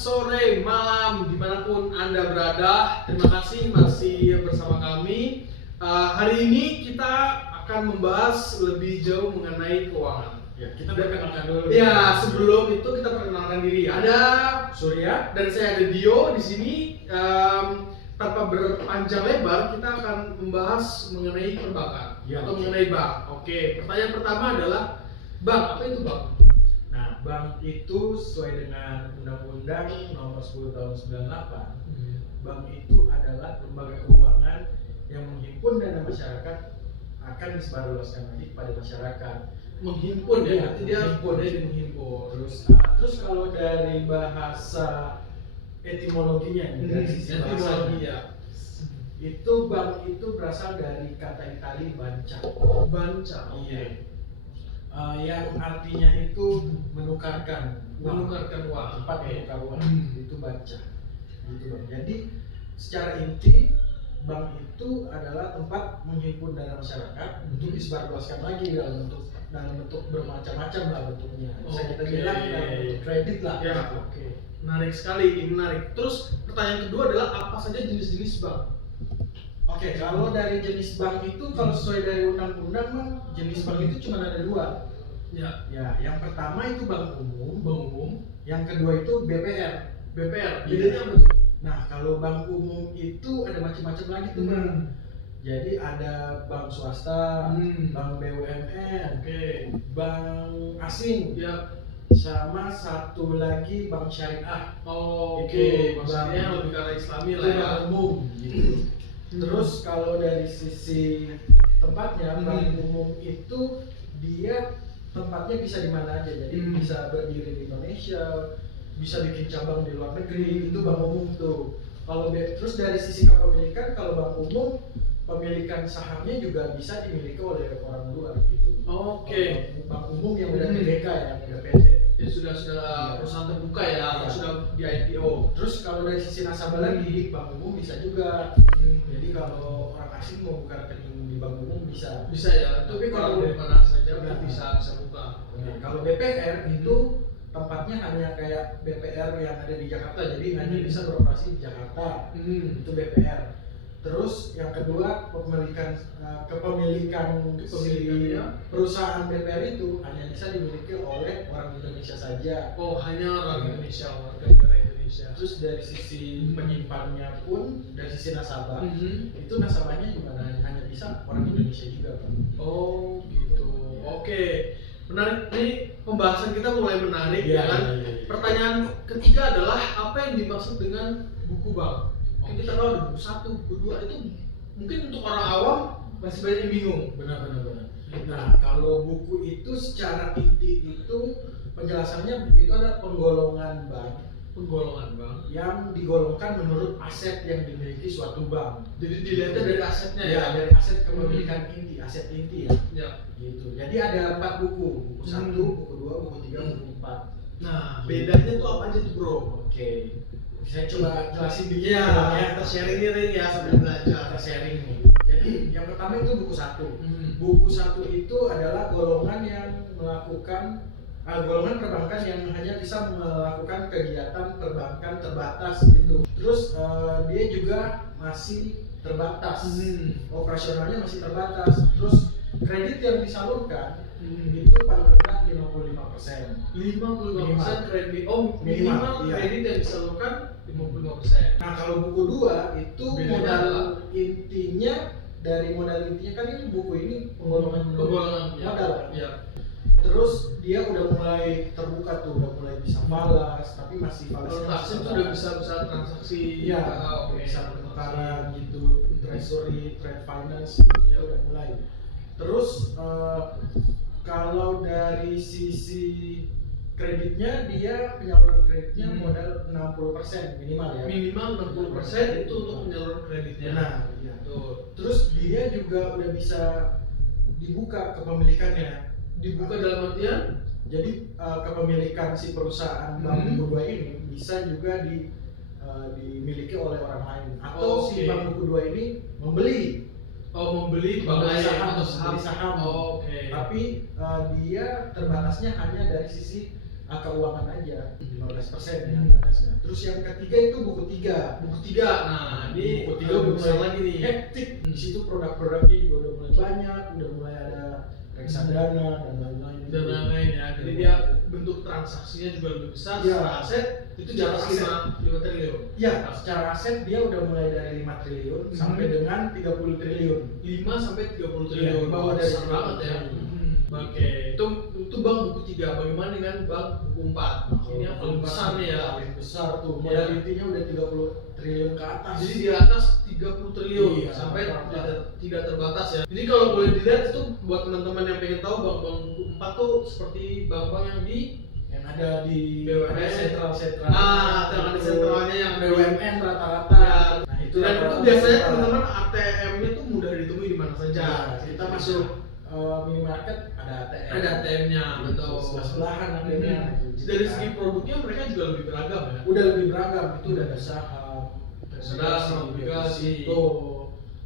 sore, malam, dimanapun Anda berada. Terima kasih masih bersama kami. Hari ini kita akan membahas lebih jauh mengenai keuangan. Ya, kita perkenalkan dulu. Ya, sebelum itu kita perkenalkan diri. Ada Surya dan saya ada Dio di sini. Tanpa berpanjang lebar, kita akan membahas mengenai perbankan atau mengenai bank. Oke, pertanyaan pertama adalah bank. Apa itu bank? Nah, bank itu sesuai dengan Undang-Undang Nomor 10 Tahun 98, bank itu adalah lembaga keuangan yang menghimpun dana masyarakat akan disebarluaskan lagi kepada masyarakat. Menghimpun ya, berarti dia menghimpun. Terus kalau dari bahasa etimologinya nih, dari sisi bahasanya, ya. itu bank itu berasal dari kata Itali banca. Banca. Iya. Yang artinya itu menukarkan uang, tempat menukar uang, itu banca. Gitu Bang. Jadi secara inti bank itu adalah tempat menghimpun dana masyarakat untuk disebarluaskan lagi dalam bentuk bermacam-macam lah bentuknya. Bisa kita bilang dalam bentuk kredit lah. Ya, oke. Menarik sekali, ini menarik. Terus pertanyaan kedua adalah apa saja jenis-jenis bank? Oke, kalau dari jenis bank itu, kalau sesuai dari undang-undang, jenis bank itu cuma ada dua. Ya, Yang pertama itu bank umum, yang kedua itu BPR. Bedanya apa tuh? Nah, kalau bank umum itu ada macam-macam lagi tuh Bang. Jadi ada bank swasta, bank BUMN, bank asing, Ya. sama satu lagi bank syariah. Oke. Maksudnya lebih ke arah Islami lah ya. Bank umum gitu. Terus kalau dari sisi tempatnya, bank umum itu dia tempatnya bisa di mana aja. Jadi bisa berdiri di Indonesia, bisa bikin cabang di luar negeri, itu bank umum tuh. Terus dari sisi kepemilikan, kalau bank umum pemilikan sahamnya juga bisa dimiliki oleh orang luar gitu. Oke. Bank umum yang udah TBK ya, udah PT. Ya sudah perusahaan terbuka ya, atau sudah di IPO. Terus kalau dari sisi nasabah lagi, bank umum bisa juga. Jadi kalau orang asing mau buka rekening di bank umum bisa ya. Tapi kalau dari mana saja bisa buka. Kalau BPR itu tempatnya hanya kayak BPR yang ada di Jakarta, jadi hanya bisa beroperasi di Jakarta. Itu BPR. Terus yang kedua, kepemilikan perusahaan BPR itu hanya bisa dimiliki oleh orang Indonesia saja. Oh, hanya orang Indonesia, warga negara Indonesia. Terus dari sisi penyimpannya pun, dari sisi nasabah, itu nasabahnya juga hanya bisa orang Indonesia juga, Pak. Oh, gitu. Oke. Menarik, ini pembahasan kita mulai menarik ya kan. Pertanyaan ketiga adalah apa yang dimaksud dengan buku bank? Kita tahu ada buku 1, buku 2 itu mungkin untuk orang awam masih banyak yang bingung. Benar. Nah, kalau buku itu secara inti itu penjelasannya itu ada penggolongan bank yang digolongkan menurut aset yang dimiliki suatu bank. Jadi dilihatnya dari asetnya ya, dari aset kepemilikan inti, aset inti ya. Gitu. Jadi ada 4 buku 1, buku 2, buku 3, buku 4. Nah, bedanya tuh apa aja tuh, Bro? Oke. Saya coba jelasin dikit ya. Kita sharing ya sambil belajar. Kita sharing nih. Jadi yang pertama itu buku 1. Buku 1 itu adalah golongan yang melakukan golongan perbankan yang hanya bisa melakukan kegiatan perbankan terbatas gitu. Terus dia juga masih terbatas. Operasionalnya masih terbatas. Terus kredit yang disalurkan itu paling rendah 55%. 55% kredit. Oh, minimal iya. Kredit yang disalurkan 55%. Nah, kalau buku 2 itu modal intinya kan ini buku ini penggolongan modal. Ya. Terus dia udah mulai terbuka tuh, udah mulai bisa falas, tapi masih falas. Transaksi sudah bisa transaksi. Iya, bisa pertukaran gitu, treasury, trade finance gitu udah mulai. Terus kalau dari sisi kreditnya, dia penyaluran kreditnya modal 60% minimal ya. Minimal 60% itu untuk penyaluran kreditnya. Nah, iya. Terus dia juga udah bisa dibuka kepemilikannya. Dibuka dalam artian? Jadi kepemilikan si perusahaan bank buku 2 ini bisa juga dimiliki oleh orang lain. Atau si bank buku 2 ini membeli bank lain atau saham. Oke. Tapi dia terbatasnya hanya dari sisi keuangan aja 15% ya Hmm. atasnya. Terus yang ketiga itu buku 3. Buku 3. Nah, ini Buku 3 udah udah besar mulai lagi nih. hektik. Di situ produk-produknya juga udah mulai banyak, udah mulai ada reksadana dan lain-lain. Dan lain-lain ya. Jadi dia bentuk transaksinya juga lebih besar. Iya. Secara aset itu di atas Aset. 5 triliun. Ya, secara aset dia udah mulai dari 5 triliun sampai dengan 30 triliun. 5 sampai 30 Iya, triliun. di bawah dari Besar banget ya. Oke, itu bank buku 3. Bagaimana dengan bank buku 4? Ini yang paling besar nih ya. Paling besar tuh. Iya. Modal intinya udah 30 triliun ke atas. Jadi di atas 30 triliun Iya, sampai terbatas. tidak terbatas ya. Jadi kalau boleh dilihat itu buat teman-teman yang pengen tahu bank-bank buku 4 tuh seperti bank-bank yang yang ada di BUMN. sentral-sentral. Yang ada sentralnya yang BUMN rata-rata. Ya. Nah, itu Dan itu rata-rata biasanya sentral. teman-teman ATM-nya tuh mudah ditemui di mana saja. Ya, kita masuk minimarket ada ATM. Ada ATM-nya, betul. Sebelah-sebelahan ATM-nya. Dari segi produknya mereka juga lebih beragam ya. Udah lebih beragam, itu udah ada saham, obligasi. itu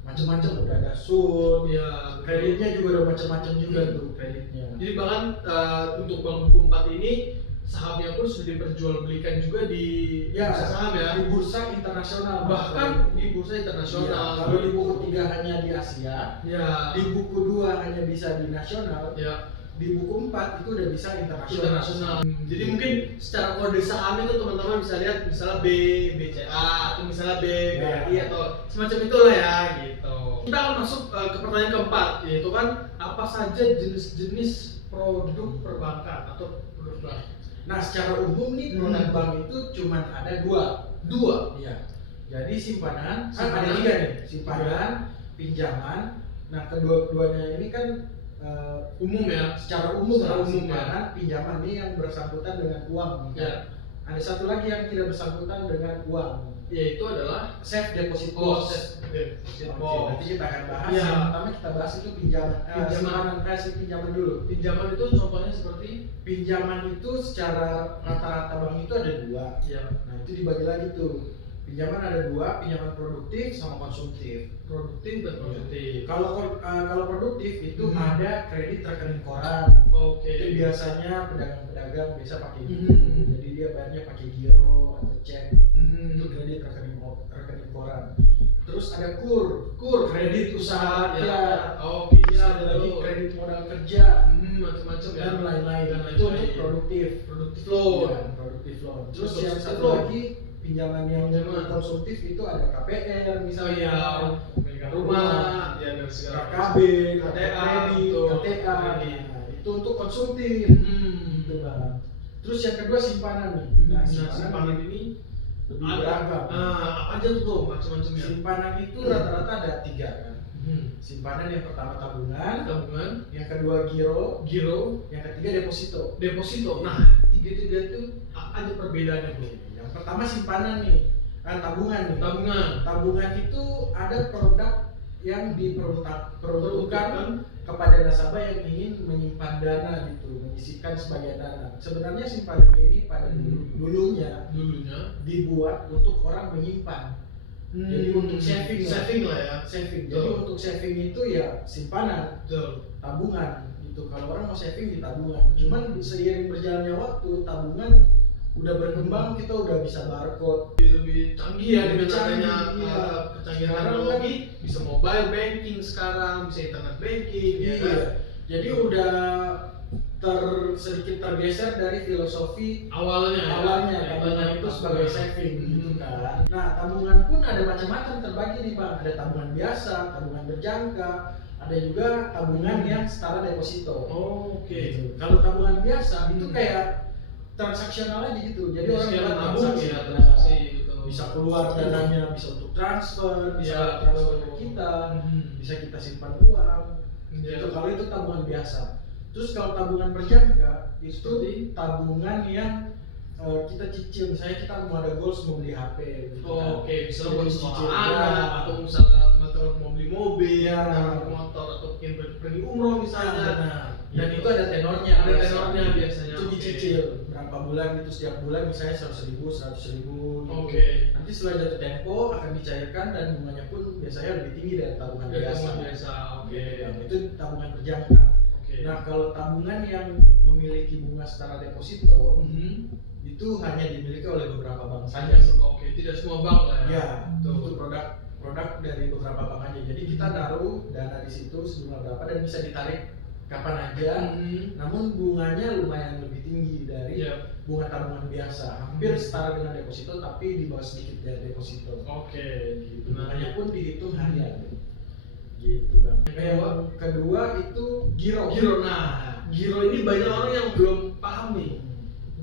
macam-macam, udah ada sun, Ya, kreditnya juga udah macam-macam juga tuh kreditnya. Jadi bahkan untuk bank buku 4 ini sahamnya pun sudah diperjualbelikan juga di Ya, bursa saham ya. di bursa internasional. Bahkan di bursa Iya, internasional. kalau di buku 3 hanya di Asia, Ya. di buku 2 hanya bisa di nasional, Ya. di buku 4 itu udah bisa internasional. Internasional. Jadi mungkin secara kode saham itu teman-teman bisa lihat misalnya B, BCA atau misalnya B, BRI Ya. atau semacam itulah ya gitu. Kita akan masuk ke pertanyaan keempat, yaitu kan apa saja jenis-jenis produk perbankan atau produk bank. Nah, secara umum nih produk bank itu cuma ada dua. Iya. Jadi simpanan, ada 3 nih, simpanan, pinjaman. Nah, kedua-duanya ini kan Umum ya. secara umum Secara lah, umum simpanan, pinjaman ini yang bersangkutan dengan uang. Ya. Ada satu lagi yang tidak bersangkutan dengan uang, Yaitu adalah safe deposit Oh, box. deposit Oke, box. nanti kita akan bahas. Ya. Yang pertama kita bahas itu pinjaman. Pinjaman. Pinjaman dulu. Pinjaman itu contohnya seperti Pinjaman itu secara rata-rata bank itu ada 2. ya, Nah, itu dibagi lagi tuh. Pinjaman ada 2, pinjaman produktif sama konsumtif. produktif dan konsumtif. Kalau produktif itu ada kredit rekening koran. Oke. Itu biasanya pedagang-pedagang biasa pakai gitu. Hmm. Jadi dia bayarnya pakai giro atau cek. Mhm. Itu kredit rekening koran. Terus ada kur kredit usaha ya. rakyat. Oke, Terus ya, ada lagi betul. kredit modal kerja Macam-macam ya. dan lain-lain. Dan Itu untuk lain-lain. produktif. Produktif loan. Iya, produktif loan. Terus Produktif yang satu loan. lagi pinjaman yang Pinjaman. konsumtif itu ada KPR Oh misalnya. iya, pemegang rumah, ya dan segala KKB, KTA, kredit, betul. KTA. Kredit. Nah, itu untuk konsumtif. Hmm. Gitu Bang. Terus yang kedua simpanan nih. Nah, simpanan simpanan ini lebih ada beragam. apa aja tuh bro, macam-macamnya. Simpanan itu rata-rata ada 3 kan. Simpanan yang pertama tabungan, Tabungan, yang kedua giro, giro, yang ketiga deposito. deposito. Nah, tiga-tiga itu apa aja perbedaannya bro? Yang pertama simpanan nih, tabungan nih. Tabungan. Tabungan itu ada produk yang diperuntukkan kepada nasabah yang ingin menyimpan dana gitu, menyisihkan sebagai dana. Sebenarnya simpanan ini pada dulunya dibuat untuk orang menyimpan. Jadi untuk saving lah ya. Saving. Jadi Betul. untuk saving itu ya simpanan, Betul. tabungan gitu. Kalau orang mau saving di tabungan. Cuman seiring berjalannya waktu, tabungan udah berkembang, kita udah bisa barcode. Lebih canggih ya dengan Lebih adanya canggih, iya. kecanggihan Sekarang teknologi, bisa mobile banking sekarang, bisa internet banking, ya kan? Iya. Jadi udah sedikit tergeser dari filosofi Awalnya tabungan itu sebagai saving gitu kan. Nah, tabungan pun ada macam-macam terbagi nih Bang. Ada tabungan biasa, tabungan berjangka, ada juga tabungan yang setara deposito. Oh, oke. Gitu. Kalau tabungan biasa itu kayak transaksional aja gitu. Jadi orang Sekian buat transaksi ya, tabung, transaksi gitu. bisa keluar dananya, bisa untuk transfer, bisa Ya, transfer betul. ke kita, Mhm. bisa kita simpan uang. Ya. Gitu. Kalau itu tabungan biasa. Terus kalau tabungan berjangka itu Seperti? tabungan yang kita cicil. Misalnya kita mau ada goals mau beli HP gitu kan. Oh, oke, bisa Jadi buat cicil, sekolah ya. anak atau misalnya teman-teman mau beli mobil, Ya. motor atau mungkin pergi umroh misalnya. Nah, dan itu ada tenornya. Ada tenornya biasanya. Itu Oke. dicicil berapa bulan itu, setiap bulan misalnya 100.000, 100.000 gitu. Oke. Nanti setelah jatuh tempo akan dicairkan dan bunganya pun biasanya lebih tinggi dari tabungan Ada biasa. tabungan biasa. Oke. Gitu, Bang. Itu tabungan berjangka. Oke. Nah, kalau tabungan yang memiliki bunga setara deposito itu hanya dimiliki oleh beberapa bank saja. Tidak semua bank lah ya. Ya, itu produk dari beberapa bank aja. Jadi kita taruh dana di situ sejumlah berapa dan bisa ditarik kapan aja. Namun bunganya lumayan lebih tinggi dari bunga tabungan biasa, hampir setara dengan deposito tapi di bawah sedikit dari deposito. Gitu. Bunganya pun dihitung harian. Gitu bang. Yang kedua itu giro. Nah, giro ini banyak orang yang belum paham nih.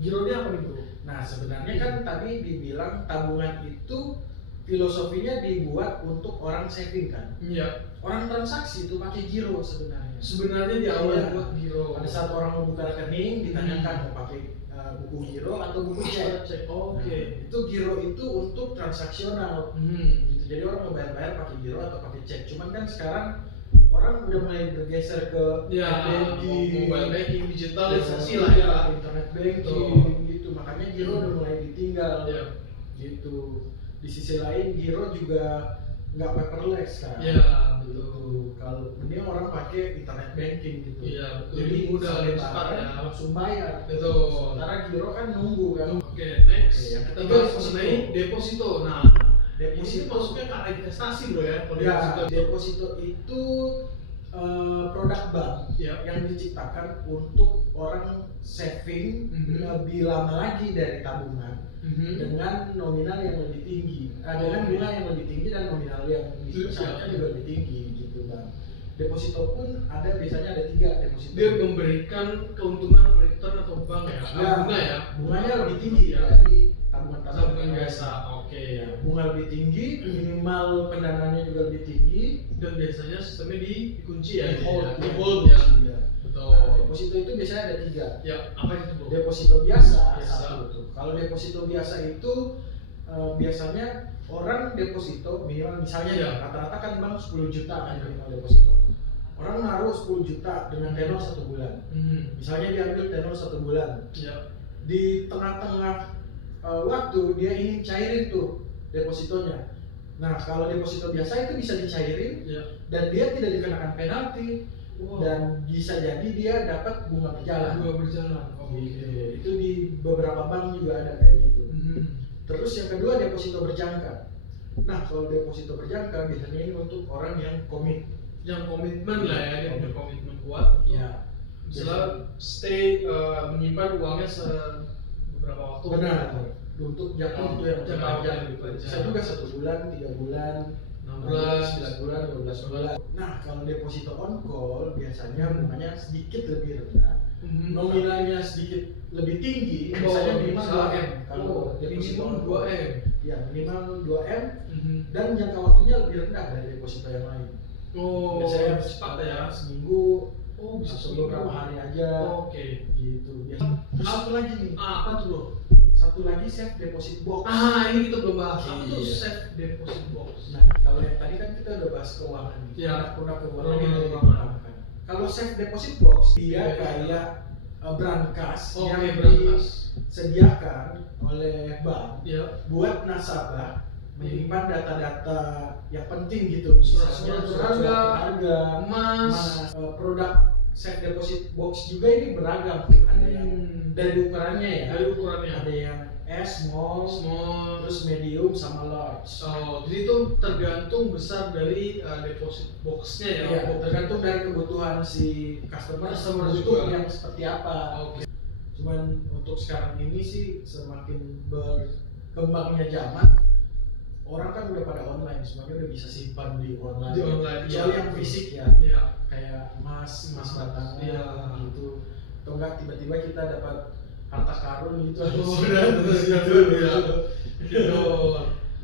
Giro ini apa nih bro? Nah sebenarnya kan tadi dibilang tabungan itu filosofinya dibuat untuk orang saving kan. Iya. Orang transaksi itu pakai giro sebenarnya. Sebenarnya di awal buat giro. Pada saat orang membuka rekening ditanyakan mau pakai buku giro atau buku cek. Nah, itu giro itu untuk transaksional. Gitu. Jadi orang mau bayar pakai giro atau pakai cek. Cuman kan sekarang orang udah mulai bergeser ke banking, mobile banking, digitalisasi lah ya, internet banking gitu. Makanya giro udah mulai ditinggal. Gitu. Di sisi lain giro juga nggak paperless kan. Betul. Kalau ini orang pakai internet banking gitu. Betul. Jadi mudah cepat ya, langsung bayar. Betul. Sementara giro kan nunggu kan. Next. Yang Kita ketiga bahas mengenai deposito. Nah, deposito maksudnya ke arah investasi bro ya. Deposito itu produk bank yang diciptakan untuk orang saving lebih lama lagi dari tabungan dengan nominal yang lebih tinggi, dengan bunga yang lebih tinggi dan nominal yang misalnya juga lebih tinggi gitu bang. Deposito pun ada biasanya ada 3 deposito. Dia memberikan keuntungan return atau bank ya? Bunga ya? Bunganya lebih tinggi dari tabungan biasa. Bunga lebih tinggi, minimal pendanaannya juga lebih tinggi, dan biasanya sistemnya dikunci ya? Di hold ya. Betul. Nah, deposito itu biasanya ada 3. Apa itu bro? Deposito biasa. Satu tuh. Kalau deposito biasa itu biasanya orang deposito minimal misalnya rata-rata kan bank 10 juta kan minimal deposito. Orang naruh 10 juta dengan tenor 1 bulan. Misalnya diambil tenor 1 bulan. Di tengah-tengah waktu dia ingin cairin tuh depositonya. Nah, kalau deposito biasa itu bisa dicairin dan dia tidak dikenakan penalti. Dan bisa jadi dia dapat bunga berjalan. Gitu. Itu di beberapa bank juga ada kayak gitu. Terus yang kedua deposito berjangka. Nah, kalau deposito berjangka biasanya ini untuk orang yang komitmen lah ya, dia punya komitmen kuat. Misalnya stay menyimpan uangnya beberapa waktu. Benar. Untuk jangka waktu yang panjang. Bisa juga 1 bulan, 3 bulan, 6 bulan, 9 bulan, 12 bulan. Nah, kalau deposito on call biasanya bunganya sedikit lebih rendah. Nominalnya sedikit lebih tinggi, misalnya minimal 2M. Kalau deposito on call, minimal 2M dan jangka waktunya lebih rendah dari deposito yang lain. Biasanya cepat ya, seminggu. Bisa beberapa hari aja. Gitu. Terus satu lagi nih. Apa tuh bro? Satu lagi safe deposit box. Ini kita belum bahas. Apa tuh safe deposit box? Nah, kalau yang tadi kan kita udah bahas keuangan. Produk keuangan yang dari perbankan. Kalau safe deposit box dia kayak brankas yang disediakan oleh bank buat nasabah menyimpan data-data yang penting gitu, surat harga, emas. Produk safe deposit box juga ini beragam, ada yang dari ukurannya ada yang S, small, terus medium sama large. Jadi itu tergantung besar dari deposit boxnya ya. Tergantung dari kebutuhan si customer butuh yang seperti apa. Cuman untuk sekarang ini sih semakin berkembangnya zaman, orang kan udah pada online, semuanya udah bisa simpan di online. Kecuali yang fisik ya, kayak emas batangan gitu. Atau enggak tiba-tiba kita dapat harta karun gitu.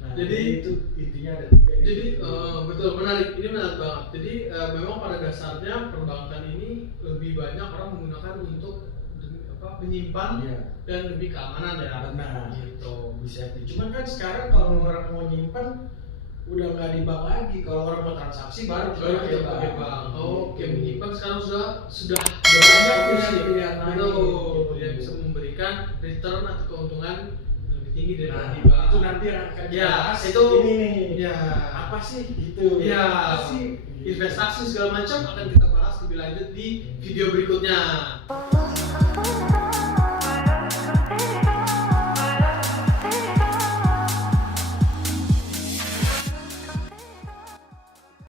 Nah, jadi itu intinya ada 3. Jadi betul, menarik, ini menarik banget. Jadi memang pada dasarnya perbankan ini lebih banyak orang menggunakan untuk menyimpan dan lebih keamanan ya. Benar. Gitu. Bisa. Cuman kan sekarang kalau orang mau nyimpan udah nggak di bank lagi. Kalau orang mau transaksi baru kita pakai bank. Menyimpan sekarang sudah banyak pilihan lain. Dia bisa memberikan return atau keuntungan lebih tinggi dari di bank. bank. Itu nanti yang akan dibahas. Itu ini nih. Ya. Apa sih gitu? Apa sih? Investasi segala macam akan kita bahas di lebih lanjut di video berikutnya.